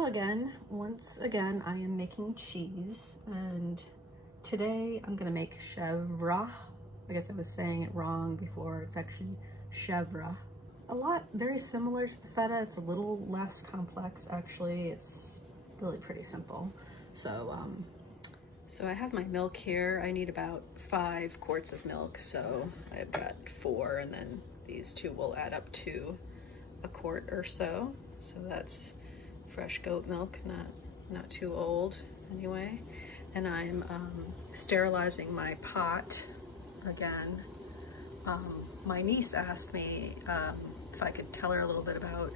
Hello again. Once again, I am making cheese, and today I'm gonna make Chevre. I guess I was saying it wrong before. It's actually Chevre. Very similar to the feta. It's a little less complex, actually. It's really pretty simple. So I have my milk here. I need about 5 quarts of milk, so I've got 4, and then these 2 will add up to a quart or so. So that's fresh goat milk, not too old anyway. And I'm sterilizing my pot again. My niece asked me if I could tell her a little bit about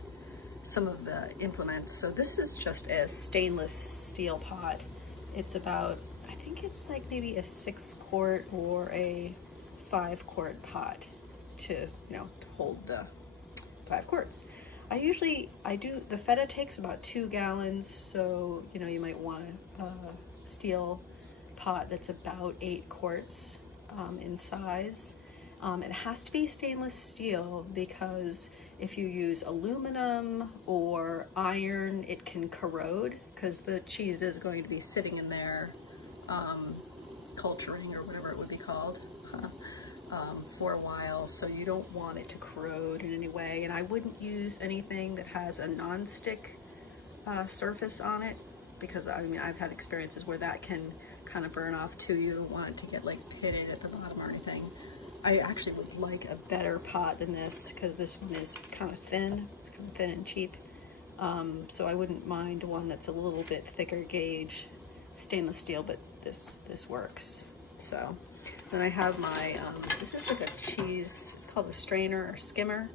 some of the implements. So this is just a stainless steel pot. It's about, I think it's like maybe a 6 quart or a 5 quart pot to, hold the 5 quarts. The feta takes about 2 gallons, so you might want a steel pot that's about 8 quarts in size. It has to be stainless steel because if you use aluminum or iron, it can corrode, because the cheese is going to be sitting in there culturing, or whatever it would be called, for a while, so you don't want it to corrode in any way. And I wouldn't use anything that has a non-stick surface on it, because I've had experiences where that can kind of burn off too. You don't want it to get like pitted at the bottom or anything. I actually would like a better pot than this, because this one is kind of thin. It's kind of thin and cheap. So I wouldn't mind one that's a little bit thicker gauge stainless steel, but this works. So then I have my, this is like a cheese, it's called a strainer or skimmer.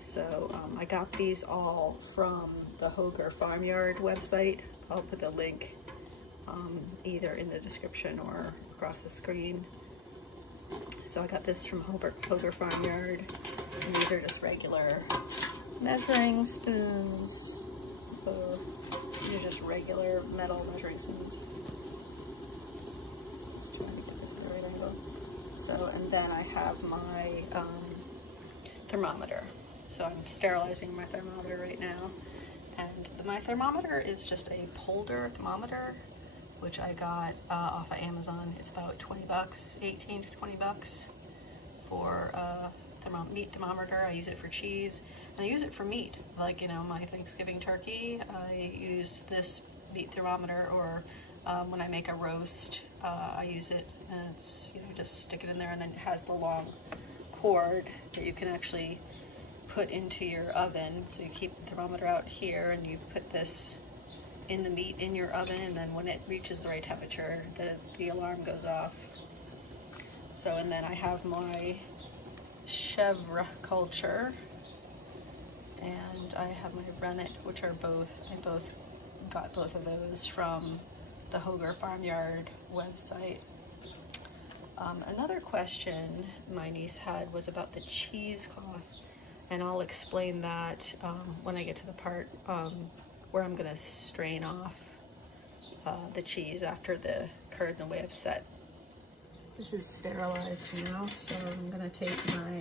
So I got these all from the Hoger Farmyard website. I'll put the link either in the description or across the screen. So I got this from Hoger Farmyard, and these are just regular measuring spoons. These are just regular metal measuring spoons. Just trying to get this at the right angle. So, and then I have my thermometer. So I'm sterilizing my thermometer right now. And my thermometer is just a Polder thermometer, which I got off of Amazon. It's about 20 bucks, 18 to 20 bucks for a meat thermometer. I use it for cheese, and I use it for meat. Like, my Thanksgiving turkey, I use this meat thermometer, or when I make a roast, I use it, and it's, just stick it in there, and then it has the long cord that you can actually put into your oven. So you keep the thermometer out here, and you put this in the meat in your oven, and then when it reaches the right temperature, the alarm goes off. So, and then I have my Chevre culture, and I have my rennet, which are I got both of those from the Hoger Farmyard website. Another question my niece had was about the cheesecloth, and I'll explain that when I get to the part where I'm going to strain off the cheese after the curds and whey have set. This is sterilized now, so I'm going to take my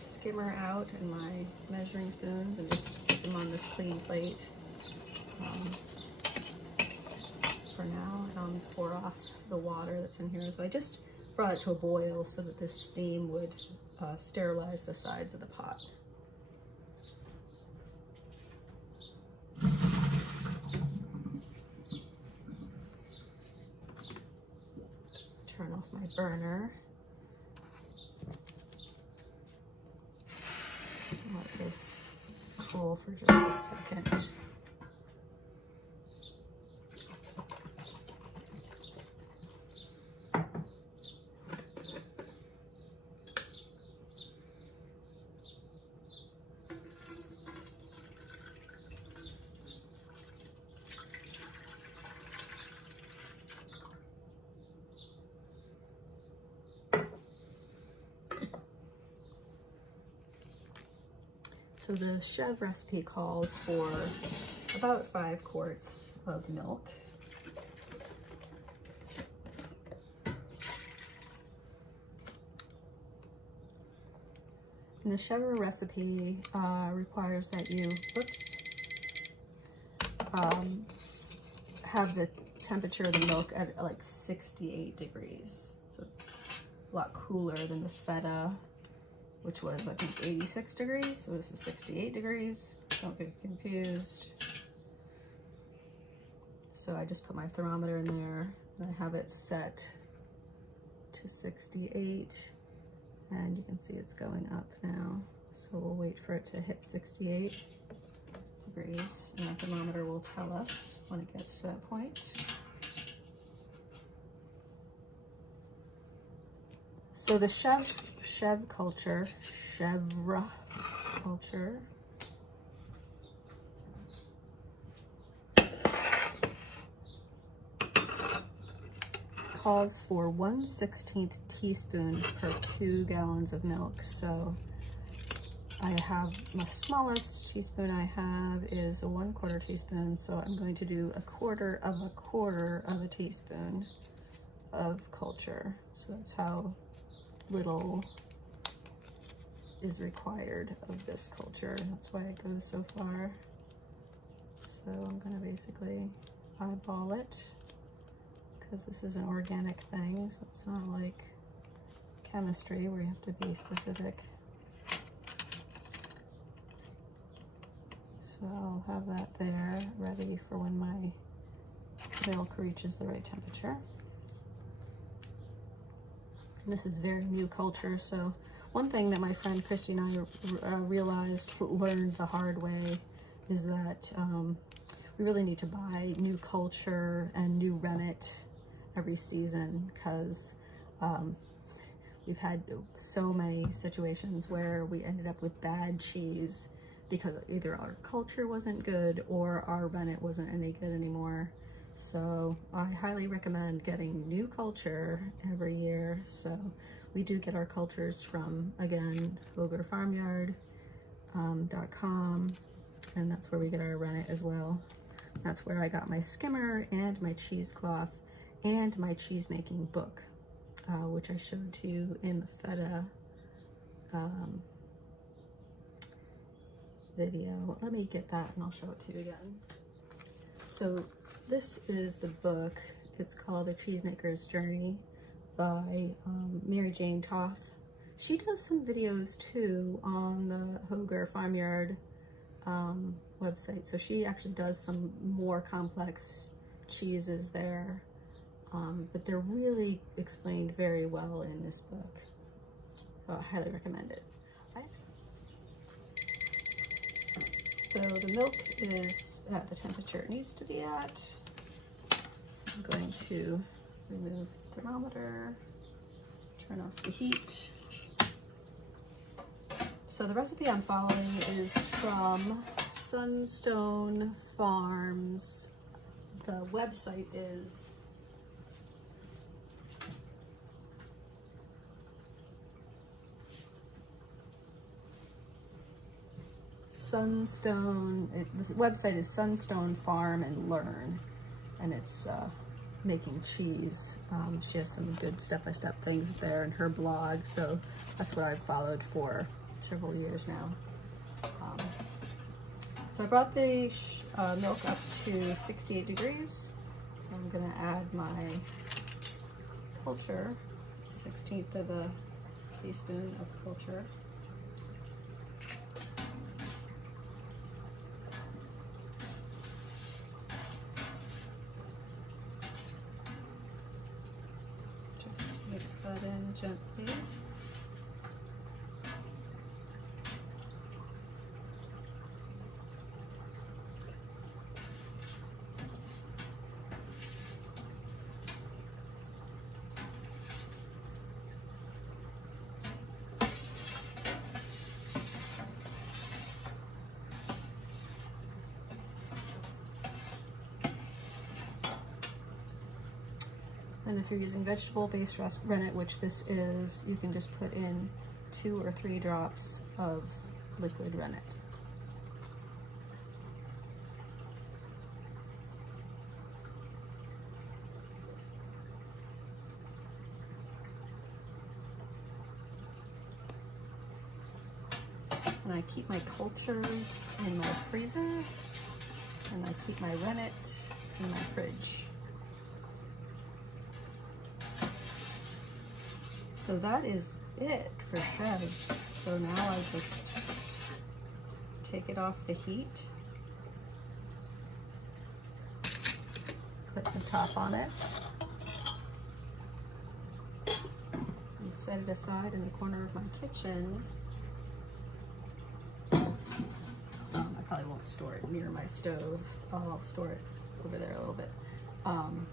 skimmer out and my measuring spoons and just put them on this clean plate for now, and pour off the water that's in here. So I just brought it to a boil so that this steam would sterilize the sides of the pot. Turn off my burner. Let this cool for just a second. So the Chevre recipe calls for about 5 quarts of milk. And the Chevre recipe requires that you, have the temperature of the milk at like 68 degrees. So it's a lot cooler than the feta, which was I think 86 degrees. So this is 68 degrees. Don't get confused. So I just put my thermometer in there and I have it set to 68, and you can see it's going up now. So we'll wait for it to hit 68 degrees, and our thermometer will tell us when it gets to that point. So the Chevre culture, calls for 1/16 teaspoon per 2 gallons of milk. So I have, my smallest teaspoon I have is a 1/4 teaspoon. So I'm going to do a quarter of a teaspoon of culture. So that's how little is required of this culture. That's why it goes so far. So I'm gonna basically eyeball it, because this is an organic thing, so it's not like chemistry where you have to be specific. So I'll have that there ready for when my milk reaches the right temperature. And this is very new culture, so one thing that my friend Christy and I learned the hard way is that we really need to buy new culture and new rennet every season, because we've had so many situations where we ended up with bad cheese because either our culture wasn't good or our rennet wasn't any good anymore. So I highly recommend getting new culture every year. So we do get our cultures from, again, hogerfarmyard.com, and that's where we get our rennet as well. That's where I got my skimmer and my cheesecloth and my cheese making book, which I showed to you in the feta video. Let me get that and I'll show it to you again. So this is the book. It's called A Cheesemaker's Journey by Mary Jane Toth. She does some videos too on the Hoger Farmyard website. So she actually does some more complex cheeses there. But they're really explained very well in this book. So I highly recommend it. So the milk is at the temperature it needs to be at. So I'm going to remove the thermometer, turn off the heat. So the recipe I'm following is from Sunstone Farms. The website is Sunstone. This website is Sunstone Farm and Learn, and it's making cheese. She has some good step-by-step things there in her blog, so that's what I've followed for several years now. So I brought the milk up to 68 degrees. I'm gonna add my culture, 1/16 of a teaspoon of culture. Just mix that in gently. And if you're using vegetable-based rennet, which this is, you can just put in 2 or 3 drops of liquid rennet. And I keep my cultures in my freezer. and I keep my rennet in my fridge. So that is it for Chevre. So now I just take it off the heat, put the top on it, and set it aside in the corner of my kitchen. I probably won't store it near my stove. I'll store it over there a little bit. And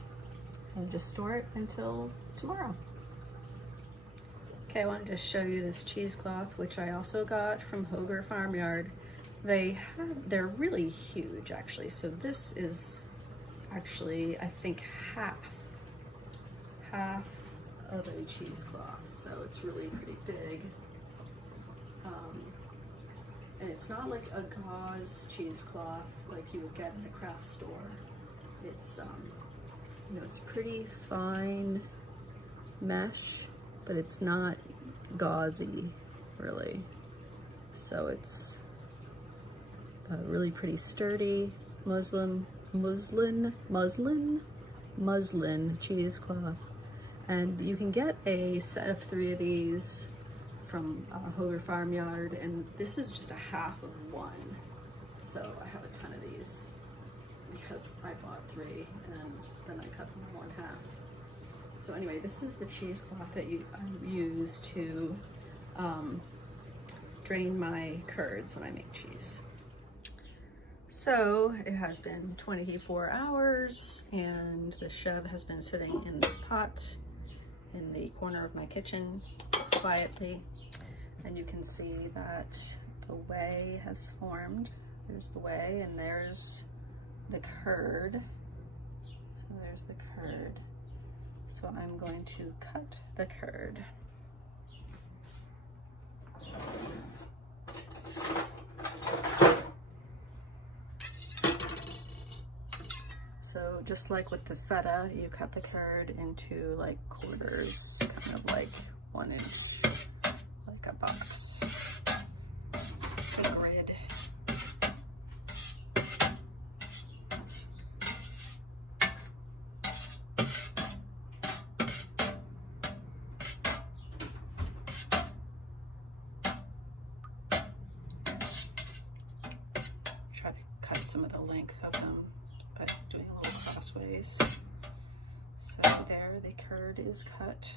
just store it until tomorrow. Okay, I wanted to show you this cheesecloth, which I also got from Chevre Farmyard. They're really huge, actually. So this is actually, I think, half of a cheesecloth. So it's really pretty big. And it's not like a gauze cheesecloth like you would get in a craft store. It's, you know, it's pretty fine mesh, but it's not gauzy, really. So it's really pretty sturdy muslin cheesecloth. And you can get a set of 3 of these from Chevre Farmyard, and this is just a half of one. So I have a ton of these because I bought 3 and then I cut them in 1/2. So anyway, this is the cheesecloth that I use to drain my curds when I make cheese. So it has been 24 hours and the Chevre has been sitting in this pot in the corner of my kitchen quietly. And you can see that the whey has formed. There's the whey and there's the curd. So there's the curd. So I'm going to cut the curd. So just like with the feta, you cut the curd into like quarters, kind of like 1 inch, like a box. The grid. Try to cut some of the length of them by doing a little crossways. So there, the curd is cut.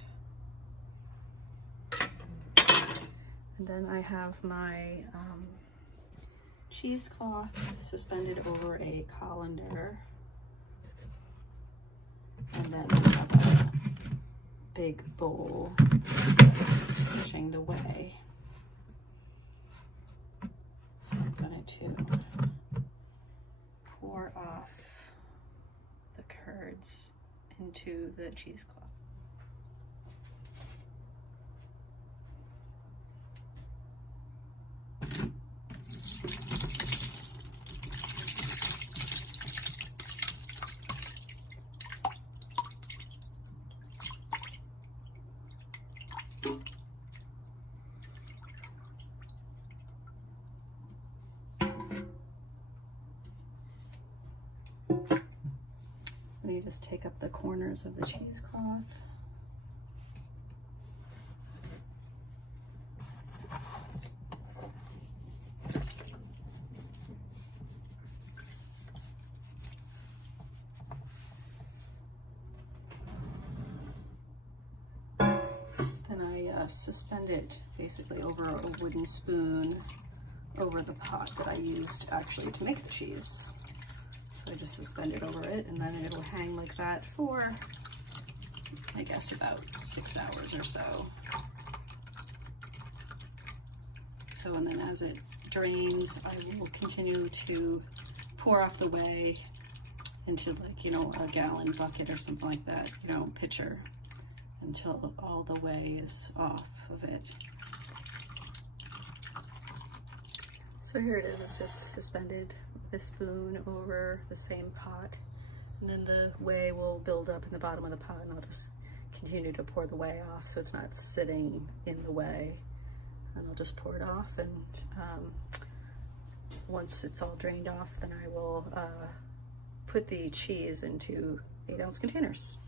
And then I have my cheesecloth suspended over a colander. And then I have a big bowl that's pushing the whey. So I'm going to pour off the curds into the cheesecloth. Let me just take up the corners of the cheesecloth. Then I suspend it basically over a wooden spoon over the pot that I used actually to make the cheese. So I just suspend it over it, and then it'll hang like that for, I guess, about 6 hours or so. So, and then as it drains, I will continue to pour off the whey into, like, you know, a gallon bucket or something like that, you know, pitcher, until all the whey is off of it. So here it is, it's just suspended the spoon over the same pot, and then the whey will build up in the bottom of the pot, and I'll just continue to pour the whey off so it's not sitting in the whey, and I'll just pour it off and once it's all drained off, then I will put the cheese into 8-ounce containers.